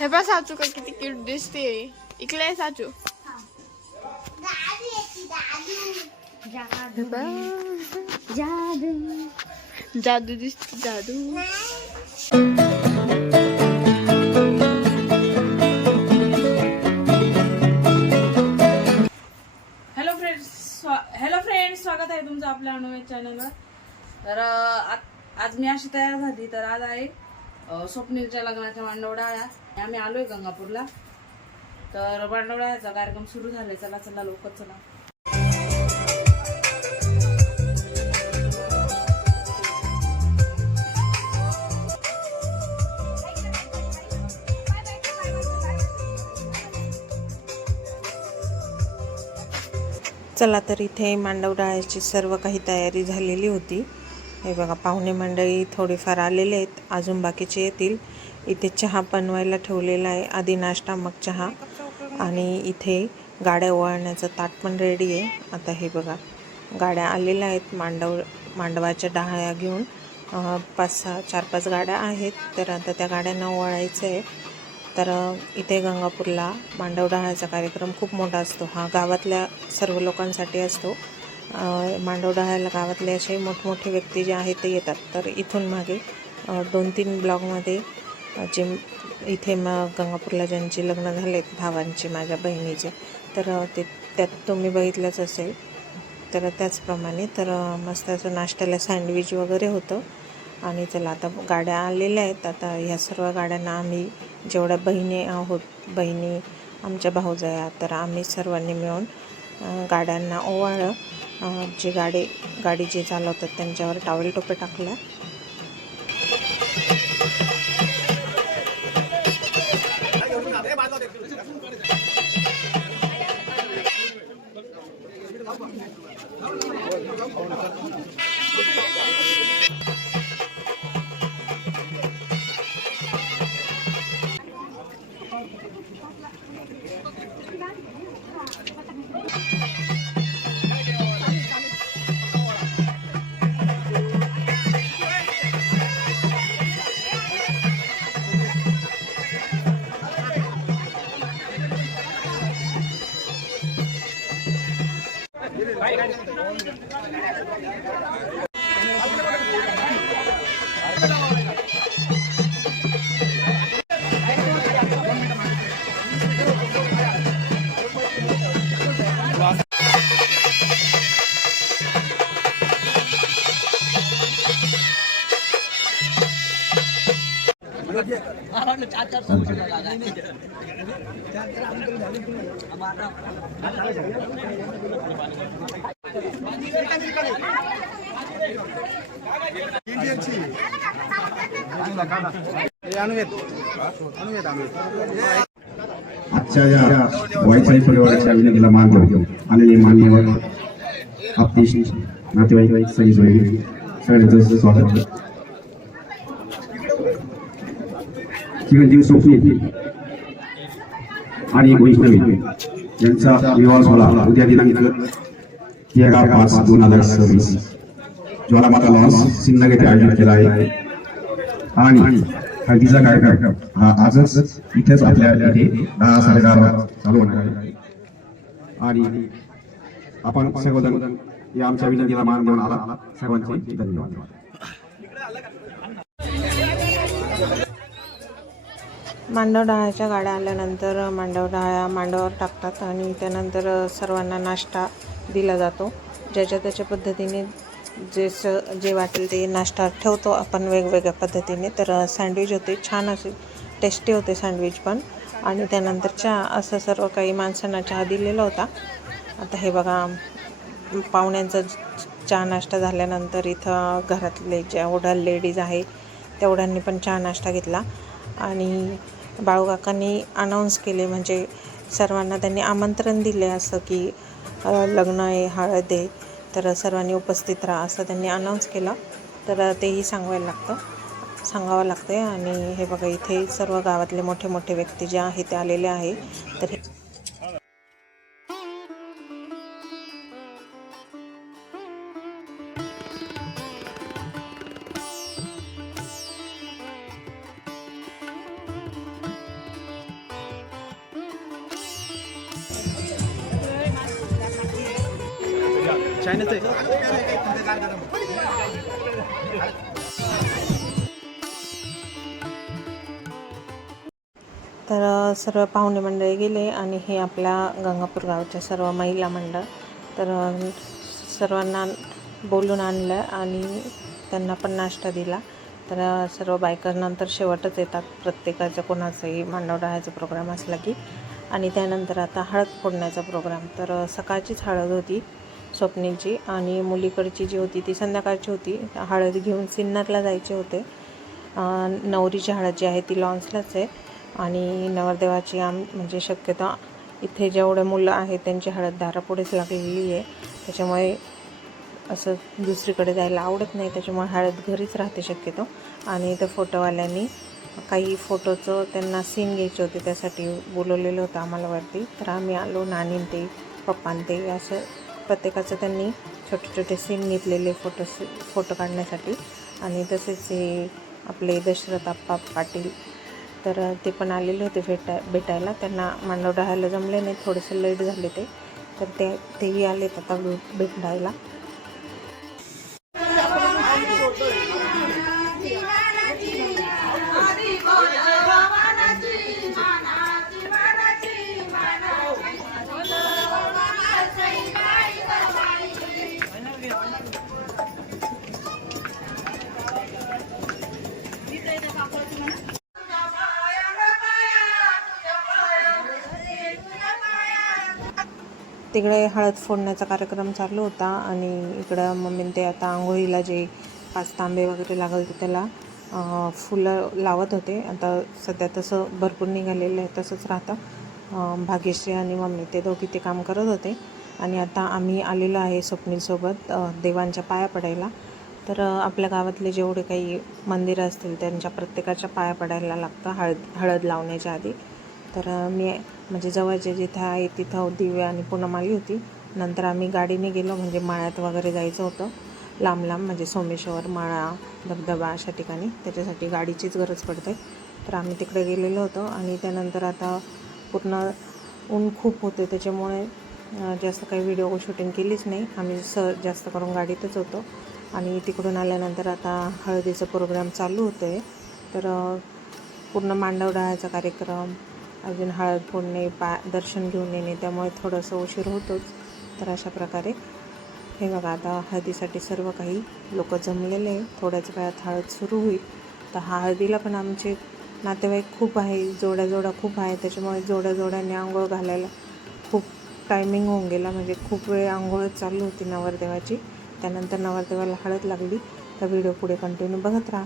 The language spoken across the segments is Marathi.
हे बघ साचू का किती क्यूट दिसते. इकडे आहे साचू. हे बघ. जादू दिसते जादू. हॅलो फ्रेंड्स, स्वागत आहे तुमचं आपल्या नव्या चॅनलवर. तर आज मी अशी तयार झाली. तर आज आहे स्वप्नीलच्या लग्नाच्या मांडवडाळ्या. आम्ही आलोय गंगापूरला. तर मांडवडाळ्याचा कार्यक्रम सुरू झालाय. चला चला लवकर चला. चला तर इथे मांडवडाळ्याची सर्व काही तयारी झालेली होती. हे बघा, पाहुणे मंडळी थोडेफार आलेले आहेत, अजून बाकीचे येतील. इथे चहा बनवायला ठेवलेला आहे, आधी नाश्ता मग चहा. आणि इथे गाड्या ओवाळण्याचं ताट पण रेडी आहे. आता हे बघा, गाड्या आलेल्या आहेत मांडवाच्या डहाळ्या घेऊन. 4-5 गाड्या आहेत. तर आता त्या गाड्यांना ओवाळायचं आहे. तर इथे गंगापूरला मांडवडाळ्याचा कार्यक्रम खूप मोठा असतो. हा गावातल्या सर्व लोकांसाठी असतो. मांडवडाळ्याला गावातले असे मोठमोठे व्यक्ती जे आहेत ते येतात. तर इथून मागे 2-3 ब्लॉगमध्ये जे इथे गंगापूरला ज्यांचे लग्न झालेत, भावांचे, माझ्या बहिणीचे, तर त्यात तुम्ही बघितलंच असेल. तर त्याचप्रमाणे तर मस्त असं नाश्त्याला सँडविच वगैरे होतं. आणि चला आता गाड्या आलेल्या आहेत. आता ह्या सर्व गाड्यांना आम्ही जेवढ्या बहिणी आहोत, बहिणी आमच्या भाऊजया, तर आम्ही सर्वांनी मिळून गाड्यांना ओवाळलं. जे गाडी जे चालवतात त्यांच्यावर टॉवेल टोपे टाकल्या. आजच्या या वाईसाई परिवाराच्या विनंतीला मान करतो. आलेले मान्यवर, आपली नातेवाईक, सई सोयी, सगळ्यांचं स्वागत. चिरंजीव स्वप्नील आणि वैष्णवी यांचा विवाह सोहळा उद्या दिनांक 13/5/2026 ज्वालामाता लॉन्स सिन्नर येथे आयोजित केला आहे. आणि हळदीचा कार्यक्रम हा आजच इथेच आपल्या इथे 10-10:30 चालू होणार आहे. आणि आपण सर्वजण या आमच्या विनंतीला मान देऊन आला, सर्वांचे धन्यवाद. मांडवडाळ्याच्या गाड्या आल्यानंतर मांडवावर टाकतात आणि त्यानंतर सर्वांना नाश्ता दिला जातो. ज्याच्या त्याच्या पद्धतीने जे वाटेल ते नाश्ता ठेवतो आपण वेगवेगळ्या पद्धतीने. तर सँडविच होते, छान असे टेस्टी होते सँडविच पण. आणि त्यानंतर चहा, असं सर्व काही माणसांना चहा दिलेला होता. आता हे बघा, पाहुण्यांचा चहा नाश्ता झाल्यानंतर इथं घरातले जेवढ्या लेडीज आहे तेवढ्यांनी पण चहा नाश्ता घेतला. आणि बाळूकाकांनी अनाऊन्स केले, म्हणजे सर्वांना त्यांनी आमंत्रण दिले असं की लग्न आहे, हळद आहे, तर सर्वांनी उपस्थित राहा असं त्यांनी अनाऊन्स केलं. तर तेही सांगावं लागते. आणि हे बघा, इथे सर्व गावातले मोठे मोठे व्यक्ती जे आहेत ते आलेले आहे. तर तर सर्व पाहुणे मंडळी गेले आणि हे आपल्या गंगापूर गावच्या सर्व महिला मंडळ. तर सर्वांना बोलून आणलं आणि त्यांना पण नाश्ता दिला. तर सर्व बायकांनंतर शेवटच येतात प्रत्येकाचं, कोणाचाही मांडव डाळायचा प्रोग्राम असला की. आणि त्यानंतर आता हळद फोडण्याचा प्रोग्राम. तर सकाळचीच हळद होती स्वप्नीलची आणि मुलीकडची जी होती ती संध्याकाळची होती. हळद घेऊन सिन्नरला जायचे होते. नवरीची हळद जी आहे ती लॉन्सलाच आहे आणि नवरदेवाची म्हणजे शक्यतो इथे जेवढे मुलं आहेत त्यांची हळद दारापुढेच लागलेली आहे. त्याच्यामुळे असं दुसरीकडे जायला आवडत नाही, त्याच्यामुळे हळद घरीच राहते शक्यतो. आणि इथं फोटोवाल्यांनी काही फोटोचं त्यांना सीन घ्यायचे होते, त्यासाठी बोलवलेलं होतं आम्हाला वरती. तर आम्ही आलो. नानीन ते पप्पान ते असं प्रत्येकाचं त्यांनी छोटे छोटे सीन घेतलेले फोटो काढण्यासाठी. आणि तसेच हे आपले दशरथ आप्पा पाटील तर ते पण आलेले होते भेटायला. त्यांना मांडव डाळायला जमले नाही, थोडेसे लेट झाले ते. तर तेही आलेत आता भेटायला. तिकडे हळद फोडण्याचा कार्यक्रम चालू होता आणि इकडं मम्मीने ते आता आंघोळीला जे 5 तांबे वगैरे लागल ते त्याला फुलं लावत होते. आता सध्या तसं भरपूर निघालेलं आहे, तसंच राहतं. भाग्यश्री आणि मम्मी ते दोघी ते काम करत होते. आणि आता आम्ही आलेलो आहे स्वप्नीलसोबत देवांच्या पाया पडायला. तर आपल्या गावातले जेवढे काही मंदिरं असतील त्यांच्या प्रत्येकाच्या पाया पडायला लागतं हळद लावण्याच्या आधी. तर मी म्हणजे जवळचे जिथं आहे तिथं दिव्य आणि पूनम आली होती. नंतर आम्ही गाडीने गेलो, म्हणजे माळ्यात वगैरे जायचं होतं लांब म्हणजे सोमेश्वर, माळा, धबधबा अशा ठिकाणी. त्याच्यासाठी गाडीचीच गरज पडते. तर आम्ही तिकडे गेलेलो होतो. आणि त्यानंतर आता पूर्ण ऊन खूप होते, त्याच्यामुळे जास्त काही व्हिडिओ शूटिंग केलीच नाही. आम्ही जास्त करून गाडीतच होतो. आणि तिकडून आल्यानंतर आता हळदीचा प्रोग्राम चालू होतो आहे. तर पूर्ण मांडव डाळायचा कार्यक्रम, अजून हळद फोडणे, दर्शन घेऊन येणे, त्यामुळे थोडंसं उशीर होतोच. तर अशा प्रकारे हे बघा आता हळदीसाठी सर्व काही लोक जमलेले आहे. थोड्याच वेळात हळद सुरू होईल. तर हळदीला पण आमचे नातेवाईक खूप आहे, जोड्या खूप आहे. त्याच्यामुळे जोड्याने आंघोळ घालायला खूप टायमिंग होऊन गेला, म्हणजे खूप वेळ आंघोळच चालू होती नवरदेवाची. त्यानंतर नवरदेवाला हळद लागली. तर व्हिडिओ पुढे कंटिन्यू बघत राहा.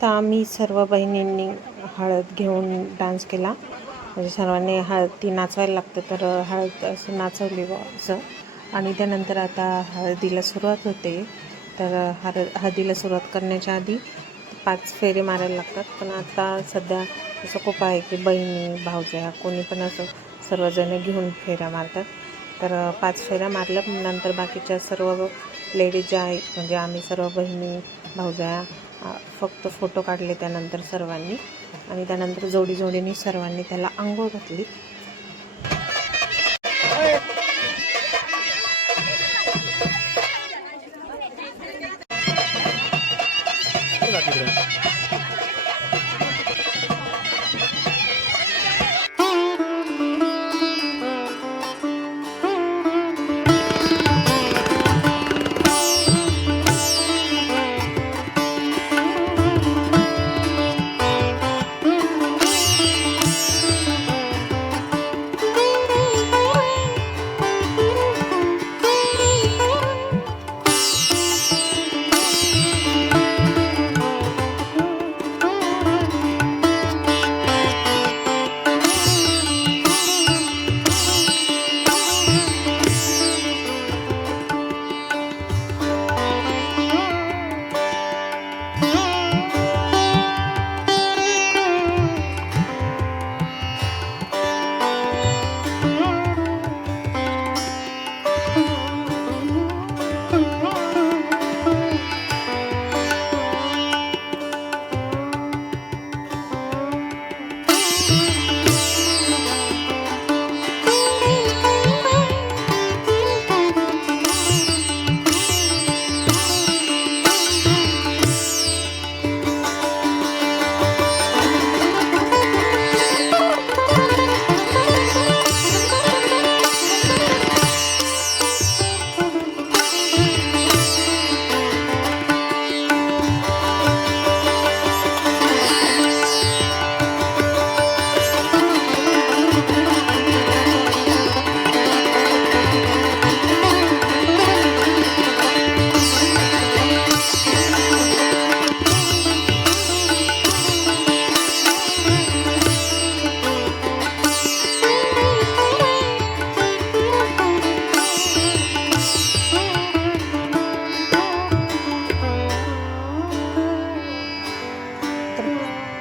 तर आम्ही सर्व बहिणींनी हळद घेऊन डान्स केला. म्हणजे सर्वांनी हळद ती नाचवायला लागते, तर हळद असं नाचवली असं. आणि त्यानंतर आता हळदीला सुरुवात होते. तर हळदीला सुरुवात करण्याच्या आधी 5 फेरे मारायला लागतात. पण आता सध्या असं खूप आहे की बहिणी भाऊजा कोणी पण असं सर्वजण घेऊन फेऱ्या मारतात. तर 5 फेऱ्या मारल्यानंतर बाकीच्या सर्व लेडीज ज्या आहेत म्हणजे आम्ही सर्व बहिणी भाऊजा फक्त फोटो काढले त्यानंतर सर्वांनी. आणि त्यानंतर जोडीने सर्वांनी त्याला अंघोळ घातली.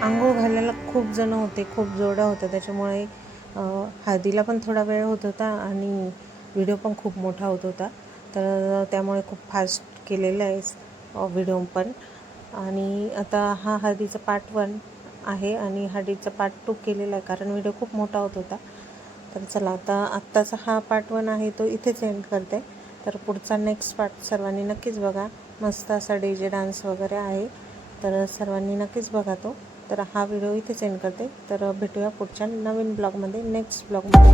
आंघोळ घालायला खूप जण होते, खूप जोडा होता. त्याच्यामुळे हळदीला पण थोडा वेळ होत होता आणि व्हिडिओ पण खूप मोठा होत होता. तर त्यामुळे खूप फास्ट केलेलं आहे व्हिडिओ पण. आणि आता हा हळदीचा पार्ट 1 आहे आणि हळदीचा पार्ट 2 केलेला आहे कारण व्हिडिओ खूप मोठा होत होता. तर चला आत्ताचा हा पार्ट 1 आहे तो इथेच एंड करते. तर पुढचा नेक्स्ट पार्ट सर्वांनी नक्कीच बघा. मस्त असा DJ डान्स वगैरे आहे. तर सर्वांनी नक्कीच बघा तो. तर हा व्हिडिओ इथे सेंड करते. तर भेटूया पुढच्या नवीन ब्लॉगमध्ये, नेक्स्ट ब्लॉगमध्ये.